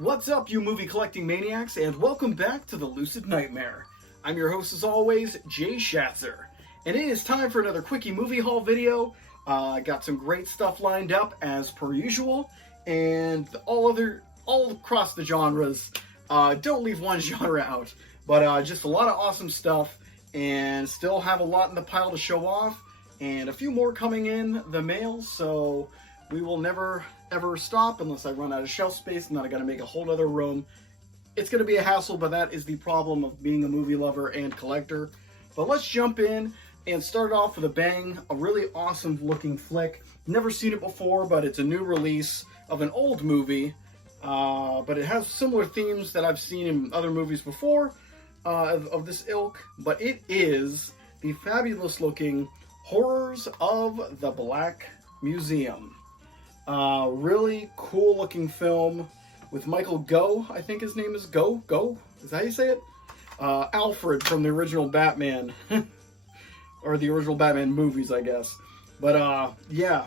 What's up, you movie collecting maniacs, and welcome back to the Lucid Nightmare. I'm your host, as always, Jay Schatzer, and it is time for another Quickie movie haul video. I got some great stuff lined up, as per usual, and all across the genres. Don't leave one genre out, but just a lot of awesome stuff, and still have a lot in the pile to show off, and a few more coming in the mail, so we will never ever stop unless I run out of shelf space, and then I gotta make a whole other room. It's gonna be a hassle, but that is the problem of being a movie lover and collector. But let's jump in and start off with a bang. A really awesome looking flick. Never seen it before, but it's a new release of an old movie. But it has similar themes that I've seen in other movies before of this ilk. But it is the fabulous looking Horrors of the Black Museum. Really cool looking film with Michael Gough, I think his name is Gough? Is that how you say it? Alfred from the original Batman. Or the original Batman movies, I guess. But, yeah.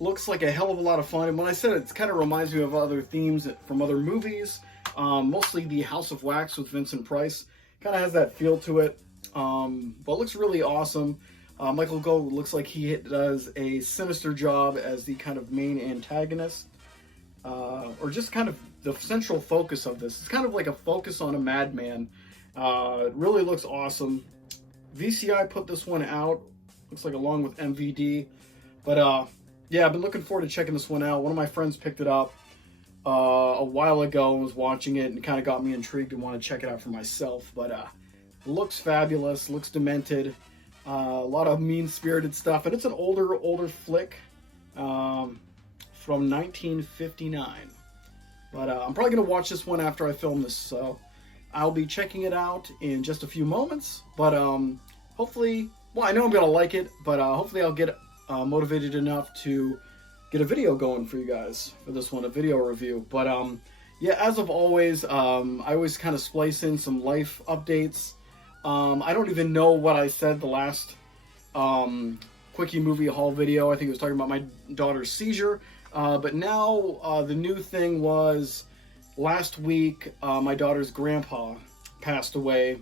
Looks like a hell of a lot of fun. And when I said it kind of reminds me of other themes from other movies. Mostly the House of Wax with Vincent Price. Kind of has that feel to it. But it looks really awesome. Michael Gough looks like he does a sinister job as the kind of main antagonist, or just kind of the central focus of this. It's kind of like a focus on a madman. It really looks awesome. VCI put this one out, looks like along with MVD. But yeah, I've been looking forward to checking this one out. One of my friends picked it up a while ago and was watching it, and it kind of got me intrigued and want to check it out for myself. But it looks fabulous, looks demented. A lot of mean-spirited stuff, and it's an older flick from 1959. But I'm probably going to watch this one after I film this, so I'll be checking it out in just a few moments. But hopefully, well, I know I'm going to like it, but hopefully I'll get motivated enough to get a video going for you guys for this one, a video review. But yeah, as of always, I always kind of splice in some life updates. I don't even know what I said the last Quickie movie haul video. I think it was talking about my daughter's seizure. But now the new thing was last week my daughter's grandpa passed away,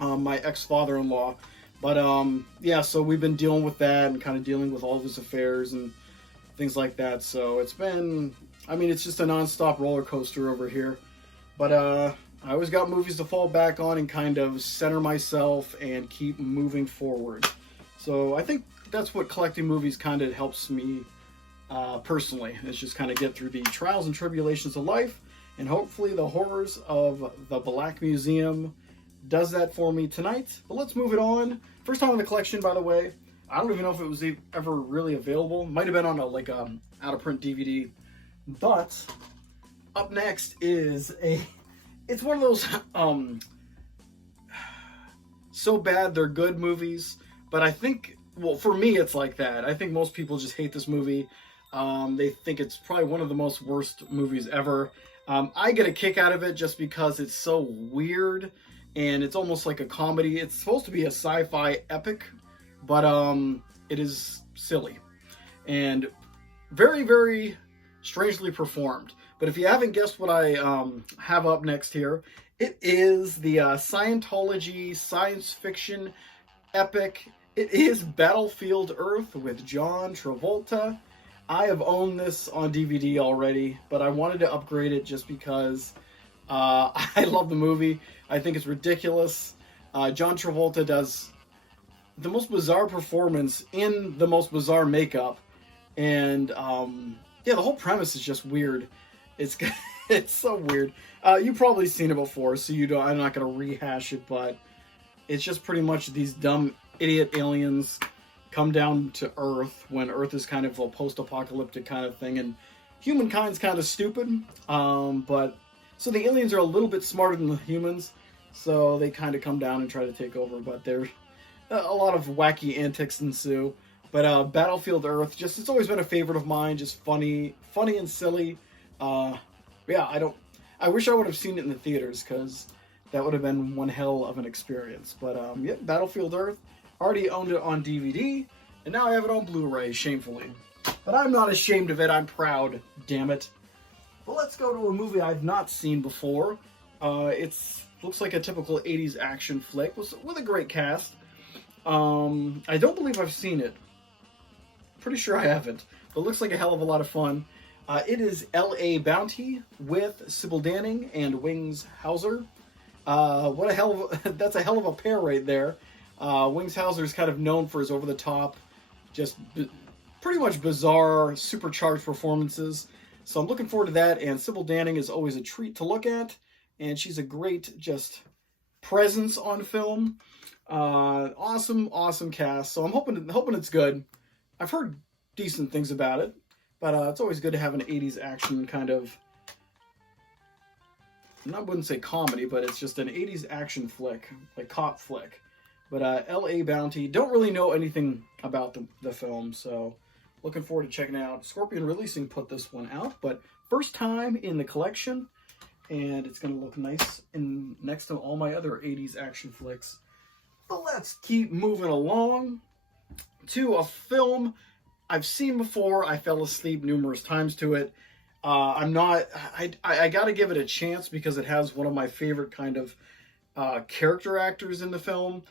my ex-father-in-law. But yeah, so we've been dealing with that and kind of dealing with all of his affairs and things like that. So it's been, I mean, it's just a non-stop roller coaster over here. But I always got movies to fall back on and kind of center myself and keep moving forward. So I think that's what collecting movies kind of helps me personally. It's just kind of get through the trials and tribulations of life. And hopefully the Horrors of the Black Museum does that for me tonight. But let's move it on. First time in the collection, by the way. I don't even know if it was ever really available. Might have been on a out-of-print DVD. But up next is it's one of those so bad they're good movies, but I think, well, for me it's like that. I think most people just hate this movie. They think it's probably one of the most worst movies ever. I get a kick out of it just because it's so weird and it's almost like a comedy. It's supposed to be a sci-fi epic, but it is silly and very, very strangely performed. But if you haven't guessed what I have up next here, it is the Scientology science fiction epic. It is Battlefield Earth with John Travolta. I have owned this on DVD already, but I wanted to upgrade it just because I love the movie. I think it's ridiculous. John Travolta does the most bizarre performance in the most bizarre makeup. And yeah, the whole premise is just weird. It's so weird. You've probably seen it before, so you don't. I'm not gonna rehash it, but it's just pretty much these dumb idiot aliens come down to Earth when Earth is kind of a post-apocalyptic kind of thing, and humankind's kind of stupid. But so the aliens are a little bit smarter than the humans, so they kind of come down and try to take over. But there's a lot of wacky antics ensue. But Battlefield Earth, it's always been a favorite of mine. Just funny and silly. Yeah, I wish I would have seen it in the theaters, because that would have been one hell of an experience. But yeah, Battlefield Earth, already owned it on DVD, and now I have it on Blu-ray, shamefully. But I'm not ashamed of it, I'm proud, damn it. But let's go to a movie I've not seen before. It's looks like a typical 80s action flick with a great cast. I don't believe I've seen it. Pretty sure I haven't. But it looks like a hell of a lot of fun. It is L.A. Bounty with Sybil Danning and Wings Hauser. What a hell of that's a hell of a pair right there. Wings Hauser is kind of known for his over-the-top, just pretty much bizarre, supercharged performances. So I'm looking forward to that, and Sybil Danning is always a treat to look at, and she's a great just presence on film. Awesome cast. So I'm hoping it's good. I've heard decent things about it, but it's always good to have an 80s action kind of, I wouldn't say comedy, but it's just an 80s action flick, like cop flick. But L.A. Bounty, don't really know anything about the film, so looking forward to checking it out. Scorpion Releasing put this one out, but first time in the collection, and it's going to look nice next to all my other 80s action flicks. But let's keep moving along to a film I've seen before. I fell asleep numerous times to it. I got to give it a chance because it has one of my favorite kind of character actors in the film,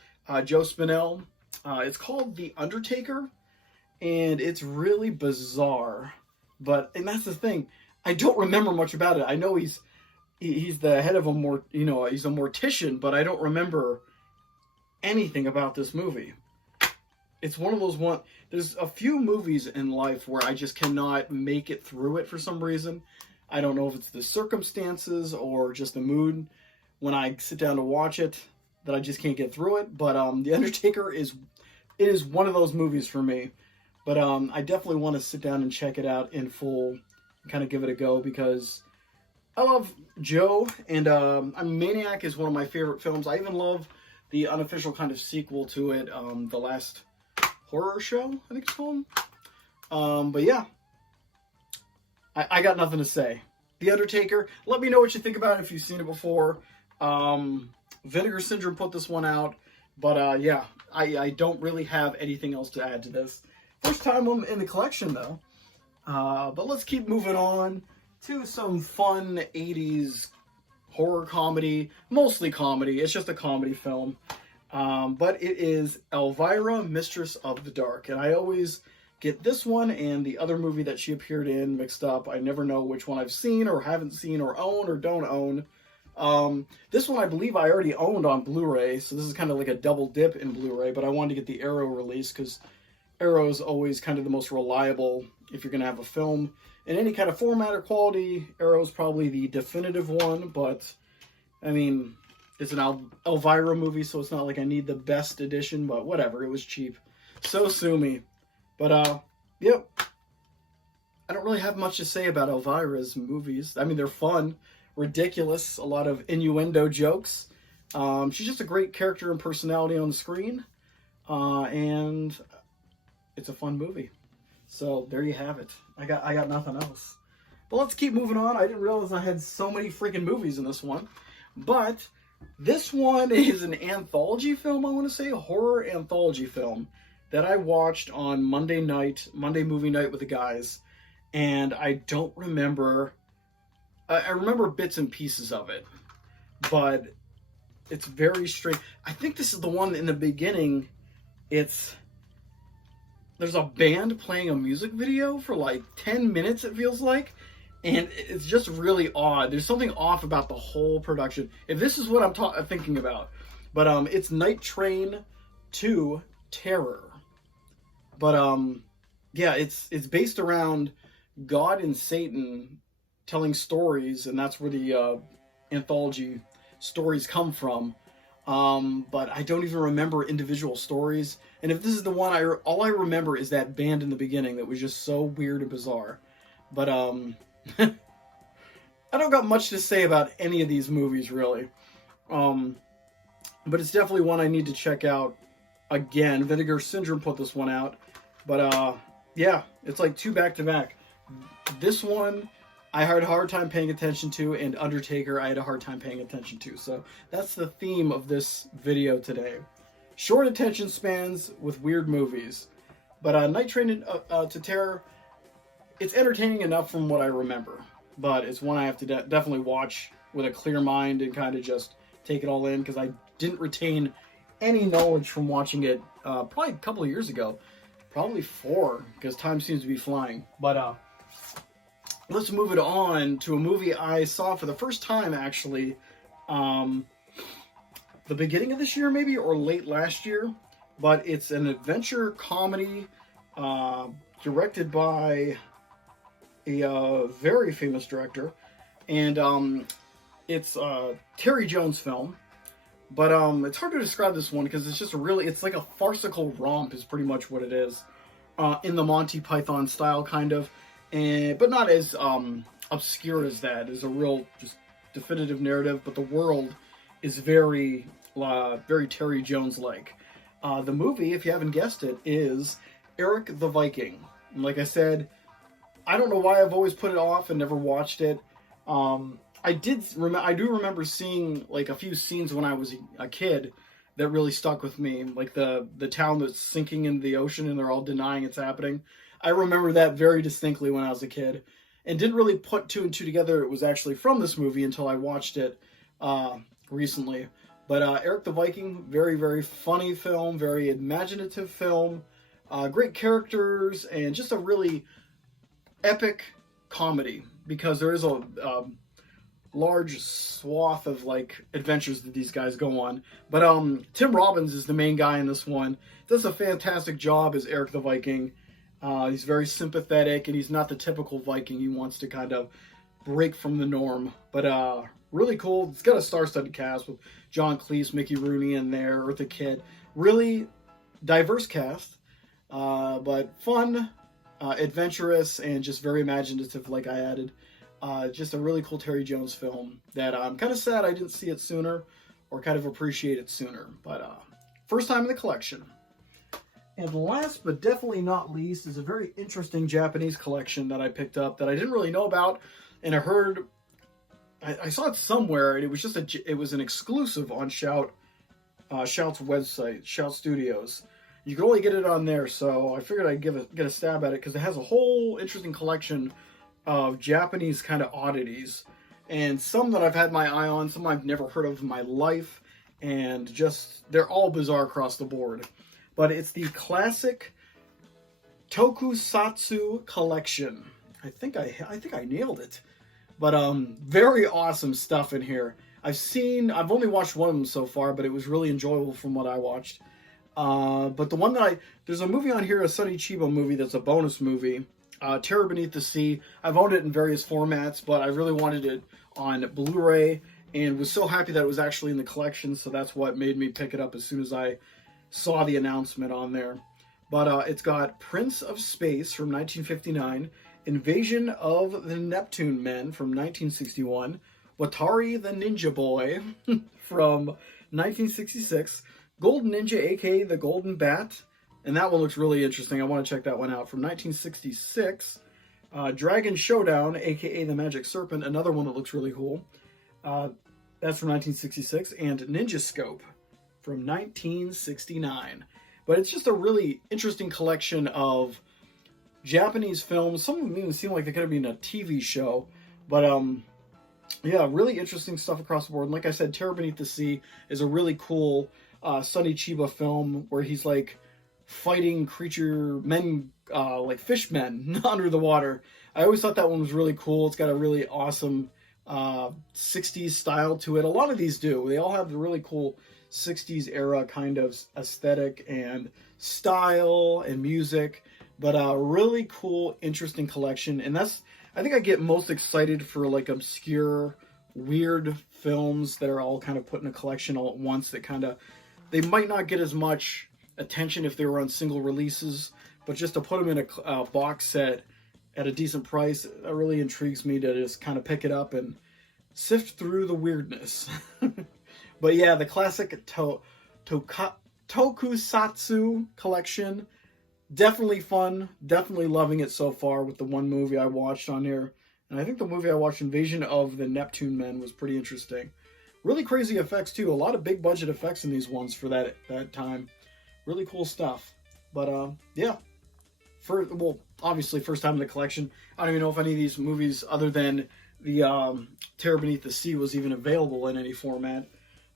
Joe Spinell. It's called The Undertaker, and it's really bizarre. And that's the thing. I don't remember much about it. I know he's the head of he's a mortician, but I don't remember anything about this movie. It's one of those there's a few movies in life where I just cannot make it through it for some reason. I don't know if it's the circumstances or just the mood when I sit down to watch it that I just can't get through it. But The Undertaker is one of those movies for me. But I definitely want to sit down and check it out in full and kind of give it a go because I love Joe, and Maniac is one of my favorite films. I even love the unofficial kind of sequel to it, The Last Horror Show, I think it's called. But yeah, I got nothing to say. The Undertaker, let me know what you think about it if you've seen it before. Vinegar Syndrome put this one out, but yeah, I don't really have anything else to add to this. First time I'm in the collection though. But let's keep moving on to some fun 80s horror comedy, mostly comedy. It's just a comedy film. But it is Elvira, Mistress of the Dark. And I always get this one and the other movie that she appeared in mixed up. I never know which one I've seen or haven't seen or own or don't own. This one I believe I already owned on Blu-ray, so this is kind of like a double dip in Blu-ray, but I wanted to get the Arrow release because Arrow is always kind of the most reliable if you're going to have a film in any kind of format or quality. Arrow's probably the definitive one, but I mean, it's an Elvira movie, so it's not like I need the best edition, but whatever, it was cheap. So sue me. But, yep. I don't really have much to say about Elvira's movies. I mean, they're fun, ridiculous, a lot of innuendo jokes. She's just a great character and personality on the screen, and it's a fun movie. So there you have it. I got nothing else. But let's keep moving on. I didn't realize I had so many freaking movies in this one. But this one is an anthology film, I want to say, a horror anthology film that I watched on Monday movie night with the guys. And I don't remember, I remember bits and pieces of it, but it's very strange. I think this is the one in the beginning, there's a band playing a music video for like 10 minutes, it feels like. And it's just really odd. There's something off about the whole production. If this is what I'm thinking about. But it's Night Train to Terror. But yeah, it's based around God and Satan telling stories, and that's where the anthology stories come from. But I don't even remember individual stories. And if this is the one, all I remember is that band in the beginning that was just so weird and bizarre. But I don't got much to say about any of these movies, really. But it's definitely one I need to check out again. Vinegar Syndrome put this one out. But yeah, it's like two back-to-back. This one I had a hard time paying attention to, and Undertaker I had a hard time paying attention to. So that's the theme of this video today. Short attention spans with weird movies. But Night Train to Terror, it's entertaining enough from what I remember. but it's one I have to definitely watch with a clear mind and kind of just take it all in, because I didn't retain any knowledge from watching it probably a couple of years ago. Probably 4, because time seems to be flying. But let's move it on to a movie I saw for the first time, actually, the beginning of this year, maybe, or late last year. But it's an adventure comedy directed by a very famous director. And it's a Terry Jones film. But it's hard to describe this one because it's just it's like a farcical romp is pretty much what it is, in the Monty Python style, kind of, but not as obscure as that. It's a real just definitive narrative, but the world is very Terry Jones-like. The movie, if you haven't guessed it, is Eric the Viking. And like I said, I don't know why I've always put it off and never watched it. I do remember seeing like a few scenes when I was a kid that really stuck with me, like the town that's sinking in the ocean and they're all denying it's happening. I remember that very distinctly when I was a kid, and didn't really put 2 and 2 together. It was actually from this movie until I watched it recently. But Eric the Viking, very, very funny film, very imaginative film, great characters, and just a really epic comedy, because there is a large swath of like adventures that these guys go on. But Tim Robbins is the main guy in this one. Does a fantastic job as Eric the Viking. He's very sympathetic, and he's not the typical Viking. He wants to kind of break from the norm. But really cool. It's got a star-studded cast with John Cleese, Mickey Rooney in there, Eartha Kitt. Really diverse cast, but fun, adventurous, and just very imaginative, like I added. Just a really cool Terry Jones film that I'm kind of sad I didn't see it sooner, or kind of appreciate it sooner. But first time in the collection. And last but definitely not least is a very interesting Japanese collection that I picked up that I didn't really know about, and I heard, I saw it somewhere, and it was just it was an exclusive on Shout's website, Shout Studios. You could only get it on there, so I figured I'd get a stab at it, because it has a whole interesting collection of Japanese kind of oddities, and some that I've had my eye on, some I've never heard of in my life, and just they're all bizarre across the board. But it's the classic Tokusatsu collection. I think I nailed it. But very awesome stuff in here. I've only watched one of them so far, but it was really enjoyable from what I watched. But the one that there's a movie on here, a Sonny Chiba movie that's a bonus movie. Terror Beneath the Sea. I've owned it in various formats, but I really wanted it on Blu-ray, and was so happy that it was actually in the collection, so that's what made me pick it up as soon as I saw the announcement on there. But it's got Prince of Space from 1959, Invasion of the Neptune Men from 1961, Watari the Ninja Boy from 1966, Golden Ninja, aka the Golden Bat, and that one looks really interesting. I want to check that one out. From 1966, Dragon Showdown, aka the Magic Serpent, another one that looks really cool. That's from 1966, and Ninja Scope from 1969. But it's just a really interesting collection of Japanese films. Some of them even seem like they could have been a TV show. But yeah, really interesting stuff across the board. And like I said, Terror Beneath the Sea is a really cool Sonny Chiba film where he's like fighting men, like fish men under the water. I always thought that one was really cool. It's got a really awesome 60s style to it. A lot of these do. They all have the really cool 60s era kind of aesthetic and style and music, but a really cool, interesting collection. And I think I get most excited for like obscure, weird films that are all kind of put in a collection all at once, that they might not get as much attention if they were on single releases, but just to put them in a box set at a decent price, that really intrigues me to just kind of pick it up and sift through the weirdness. But yeah, the classic Tokusatsu collection, definitely fun, definitely loving it so far with the one movie I watched on here. And I think the movie I watched, Invasion of the Neptune Men, was pretty interesting. Really crazy effects too, a lot of big budget effects in these ones for that time. Really cool stuff. But yeah, obviously first time in the collection. I don't even know if any of these movies, other than Terror Beneath the Sea was even available in any format.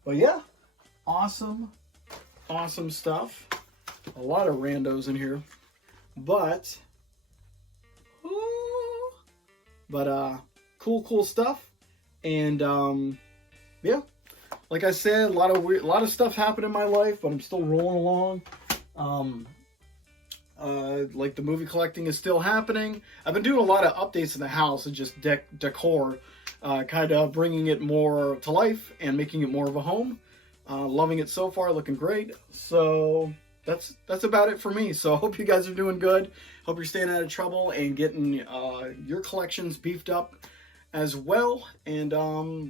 But yeah, awesome stuff. A lot of randos in here, but cool stuff. And yeah, like I said, a lot of stuff happened in my life, but I'm still rolling along. Like the movie collecting is still happening. I've been doing a lot of updates in the house and just decor, kind of bringing it more to life and making it more of a home. Loving it so far, looking great. So that's about it for me. So I hope you guys are doing good. Hope you're staying out of trouble and getting your collections beefed up as well, and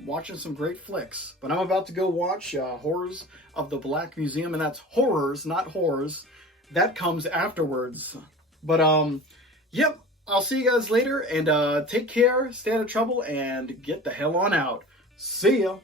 watching some great flicks. But I'm about to go watch Horrors of the Black Museum, and that's horrors, not horrors. That comes afterwards. But yep, I'll see you guys later, and take care, stay out of trouble, and get the hell on out. See ya.